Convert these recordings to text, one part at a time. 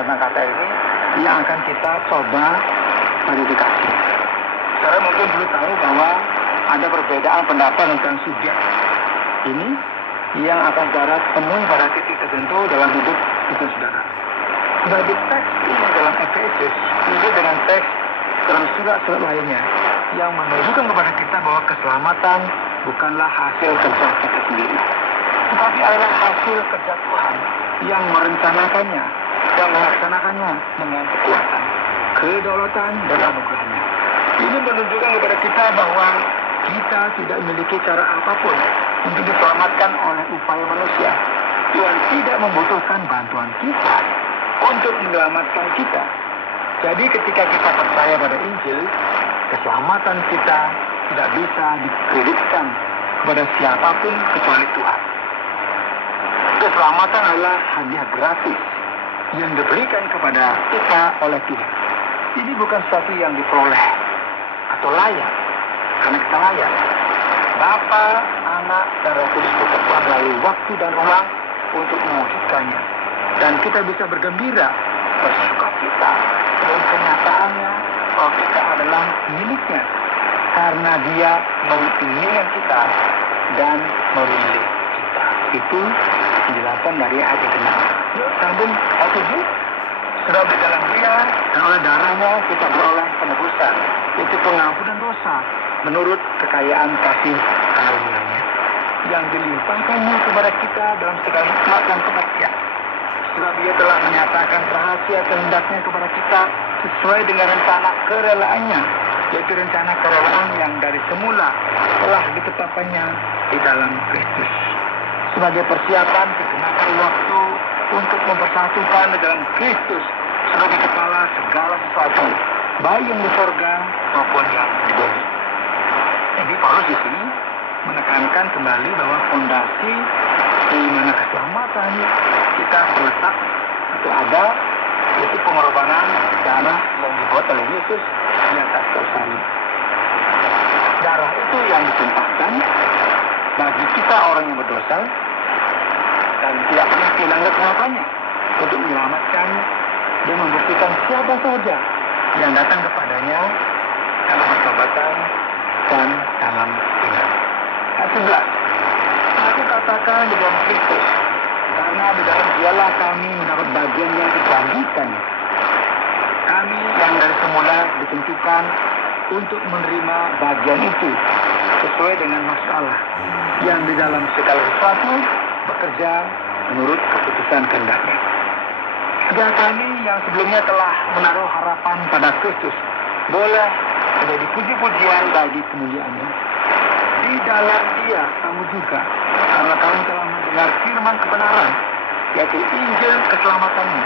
tentang kata ini yang akan kita coba verifikasi. Saudara mungkin perlu tahu bahwa ada perbedaan pendapat tentang subjek ini yang akan saudara temui pada titik tertentu dalam hidup itu saudara. Sebagai teks ini dalam Efesus, ini dengan teks dalam surat-surat lainnya yang menunjukkan kepada kita bahwa keselamatan bukanlah hasil kerja kita sendiri, tetapi adalah hasil kerja Tuhan yang merencanakannya dan melaksanakannya dengan kekuatan, kedaulatan dan anugerahnya. Ini menunjukkan kepada kita bahwa kita tidak memiliki cara apapun untuk diselamatkan oleh upaya manusia. Tuhan tidak membutuhkan bantuan kita untuk menyelamatkan kita. Jadi ketika kita percaya pada Injil, keselamatan kita tidak bisa dikreditkan kepada siapapun kecuali Tuhan. Keselamatan adalah hadiah gratis yang diberikan kepada kita oleh Tuhan. Ini bukan sesuatu yang diperoleh atau layak, karena kita layak. Bapa, Anak, dan Roh Kudus bekerja melalui waktu dan ruang untuk mewujudkannya. Dan kita bisa bergembira, bersukacita dengan kenyataannya bahwa kita adalah miliknya, karena Dia menginginkan kita dan memilih kita. Itu penjelasan dari ayat yang ke-6. Yuk, sambung ayat 7. Sebab di dalam Dia dan oleh darahnya kita beroleh penebusan, yaitu pengampunan dosa menurut kekayaan kasih karunia-Nya yang dilimpahkannya kepada kita dalam segala hikmat dan pengertian. Sebab Dia telah menyatakan rahasia kehendaknya kepada kita sesuai dengan rencana kerelaannya, yaitu rencana kerelaan yang dari semula telah ditetapkannya di dalam Kristus sebagai persiapan kegenapan waktu untuk mempersatukan di dalam Kristus sebagai kepala segala sesuatu, baik yang di surga maupun yang di bumi. Jadi Paulus di sini menekankan kembali bahwa fondasi di mana keselamatan kita terletak atau ada, yaitu pengorbanan darah yang dibuat oleh Yesus di atas kayu salib. Darah itu yang ditumpahkan bagi kita orang yang berdosa dan tidak pernah kehilangan kekuatannya untuk menyelamatkan dan membuktikan siapa saja yang datang kepadanya dalam pertobatan dan dalam iman. Ayat 11. Aku katakan di dalam Kristus, karena di dalam Dialah kami mendapat bagian yang dijanjikan. Kami yang dari semula ditentukan untuk menerima bagian itu sesuai dengan maksud Allah yang di dalam segala sesuatu bekerja menurut keputusan kehendak-Nya. Sehingga kami yang sebelumnya telah menaruh harapan pada Kristus boleh menjadi puji-pujian bagi kemuliaan-Nya. Di dalam Dia kamu juga, karena kamu telah mendengar firman kebenaran, yaitu Injil keselamatanmu.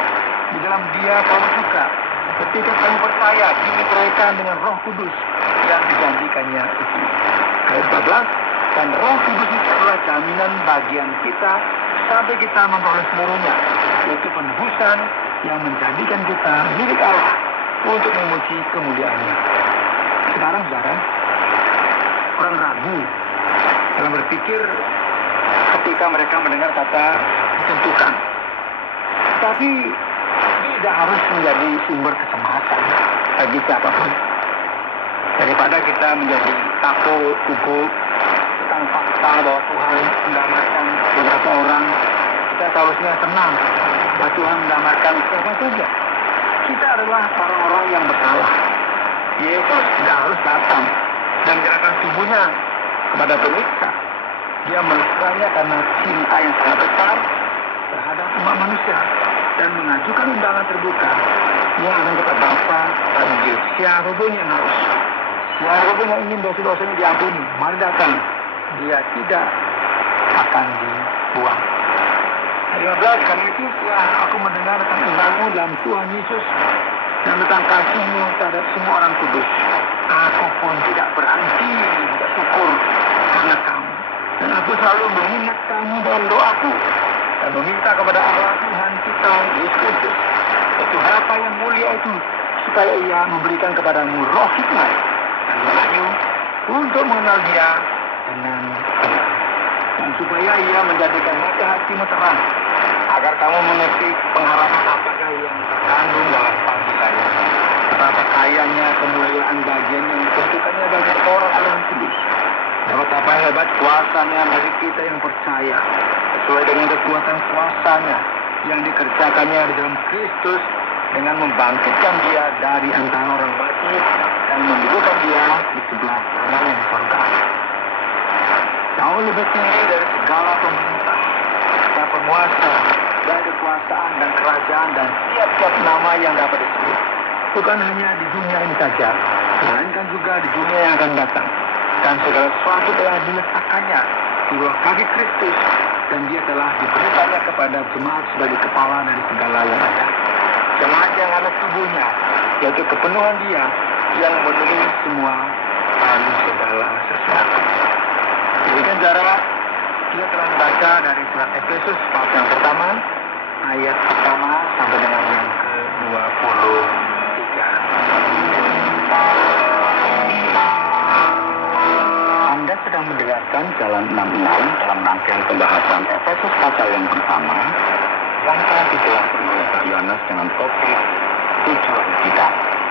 Di dalam Dia kamu juga, ketika kamu percaya, diikrarkan dengan Roh Kudus yang dijanjikannya itu. Ayat 14. Dan Roh Kudus itu adalah jaminan bagian kita sampai kita memperoleh seluruhnya, yaitu penebusan yang menjadikan kita milik Allah untuk memuji kemuliaan-Nya. Sekarang saudara, orang ragu dalam berpikir ketika mereka mendengar kata ditentukan. Tapi tidak harus menjadi sumber kecemasan bagi siapapun. Daripada kita menjadi takut, gugup tentang fakta bahwa Tuhan mendamaikan beberapa orang, kita seharusnya senang bahwa Tuhan mendamaikan siapa saja. Kita adalah orang-orang yang bersalah. Yesus tidak harus datang dan menyerahkan tubuhnya kepada penyiksa. Dia melakukannya karena cinta yang sangat besar terhadap umat manusia dan mengajukan undangan terbuka yang akan kepada Bapa dan Injil. Siapapun yang harus, siapapun yang ingin dosa-dosanya diampuni, mari datang. Dia tidak akan dibuang. Ayat 15, karena itu setelah aku mendengar tentang imanmu dalam Tuhan Yesus dan tentang kasihmu terhadap semua orang kudus, aku pun tidak berhenti bersyukur karena kamu. Dan aku selalu mengingat kamu dalam doaku dan meminta kepada Allah Tuhan kita Yesus Kristus, yaitu Bapa yang mulia itu, supaya Ia memberikan kepadamu roh hikmat dan wahyu untuk mengenal Dia dengan benar, dan supaya Ia menjadikan mata hatimu terang, agar kamu mengerti pengharapan apakah yang kekayaannya, kemuliaan bagian yang ditentukannya bagi orang-orang kudus. Dan betapa hebat kuasanya bagi kita yang percaya, sesuai dengan kekuatan kuasanya yang dikerjakannya di dalam Kristus, dengan membangkitkan dia dari antara orang mati dan mendudukkan dia di sebelah kanan surga. Jauh lebih tinggi dari segala pemerintah dan penguasa dan kekuasaan dan kerajaan dan tiap-tiap nama yang dapat disebut. Bukan hanya di dunia ini saja, melainkan juga di dunia yang akan datang. Dan segala sesuatu telah diletakkannya di bawah kaki Kristus, dan dia telah diberikannya kepada jemaat sebagai kepala dari segala yang ada. Jemaat yang ada tubuhnya, yaitu kepenuhan dia yang memenuhi semua dan segala sesuatu. Demikian cara kita telah membaca dari surat Efesus pasal yang pertama, ayat pertama sampai dengan yang ke-23. Anda sedang mendengarkan Jalan 66 dalam rangkaian pembahasan Efesus pasal yang pertama yang telah dijelaskan oleh Pak Yohanes dengan topik tujuan kita.